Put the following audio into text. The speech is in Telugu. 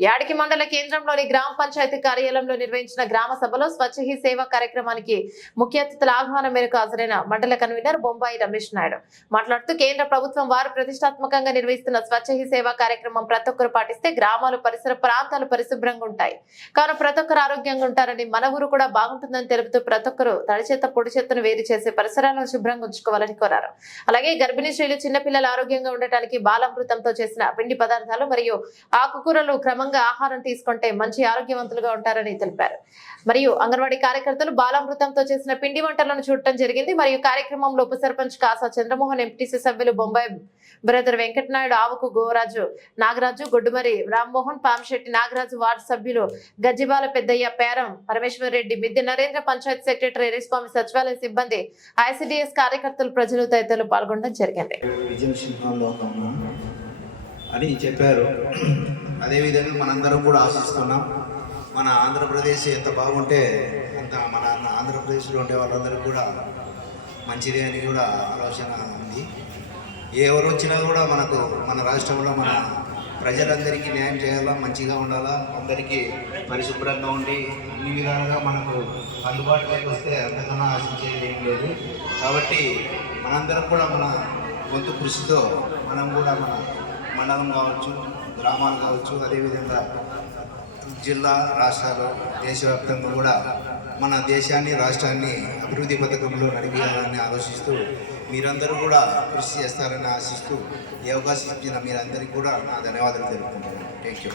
యాడికి మండల కేంద్రంలోని గ్రామ పంచాయతీ కార్యాలయంలో నిర్వహించిన గ్రామ సభలో స్వచ్ఛ హీ సేవ కార్యక్రమానికి ముఖ్య అతిథుల ఆహ్వానం మేరకు హాజరైన మండల కన్వీనర్ బొంబాయి రమేష్ నాయుడు. మాట్లాడుతూ కేంద్ర ప్రభుత్వం వారు ప్రతిష్టాత్మకంగా నిర్వహిస్తున్న స్వచ్ఛ హీ సేవ కార్యక్రమం ప్రతి ఒక్కరు పాటిస్తే గ్రామాలు పరిసర ప్రాంతాలు పరిశుభ్రంగా ఉంటాయి. కావున ప్రతి ఒక్కరు ఆరోగ్యంగా ఉంటారని మన ఊరు కూడా బాగుంటుందని తెలుపుతూ ప్రతి ఒక్కరు తడి చెత్త పొడి చెత్తను వేరు చేసి పరిసరాలను శుభ్రంగా ఉంచుకోవాలని కోరారు. అలాగే గర్భిణీ స్త్రీలు చిన్నపిల్లలు ఆరోగ్యంగా ఉండటానికి బాలామృతంతో చేసిన పిండి పదార్థాలు మరియు ఆకుకూరలు క్రమంగా ఆహారం తీసుకుంటే మంచి ఆరోగ్యవంతులుగా ఉంటారని తెలిపారు. మరియు అంగన్వాడీ కార్యకర్తలు బాలామృతంతో చేసిన పిండి వంటలను చూడటం జరిగింది. మరియు కార్యక్రమంలో ఉప సర్పంచ్ కాసా చంద్రమోహన్ ఎంపీటీసీ సభ్యులు బొంబాయి బ్రదర్ వెంకటనాయుడు ఆవుకు గోరాజు నాగరాజు గొడ్డుమరి రామ్మోహన్ పామిశెట్టి నాగరాజు వార్డు సభ్యులు గజ్జిబాల పెద్దయ్య పేరం పరమేశ్వర్ రెడ్డి మిద్దె నరేంద్ర పంచాయత్ సెక్రటరీ ఎరిస్వామి సచివాలయ సిబ్బంది ఐసిడిఎస్ కార్యకర్తలు ప్రజలు తదితరులు పాల్గొనడం జరిగింది. అని చెప్పారు. అదేవిధంగా మనందరం కూడా ఆశిస్తున్నాం. మన ఆంధ్రప్రదేశ్ ఎంత బాగుంటే అంత మన ఆంధ్రప్రదేశ్లో ఉండే వాళ్ళందరూ కూడా మంచిదే అని కూడా ఆలోచన ఉంది. ఎవరు వచ్చినా కూడా మనకు మన రాష్ట్రంలో మన ప్రజలందరికీ న్యాయం చేయాలా మంచిగా ఉండాలా అందరికీ పరిశుభ్రంగా ఉండి అన్ని విధాలుగా మనకు అందుబాటులోకి వస్తే అంతకన్నా ఆశించేది ఏం లేదు. కాబట్టి మనందరం కూడా మన వంతు కృషితో మనం కూడా మన మండలం కావచ్చు గ్రామాలు కావచ్చు అదేవిధంగా జిల్లా రాష్ట్రాలు దేశవ్యాప్తంగా కూడా మన దేశాన్ని రాష్ట్రాన్ని అభివృద్ధి పథకంలో నడిపించాలని ఆలోచిస్తూ మీరందరూ కూడా కృషి చేస్తారని ఆశిస్తూ ఈ అవకాశం ఇచ్చిన మీరందరికీ కూడా నా ధన్యవాదాలు తెలుపుకుంటున్నాను. Thank you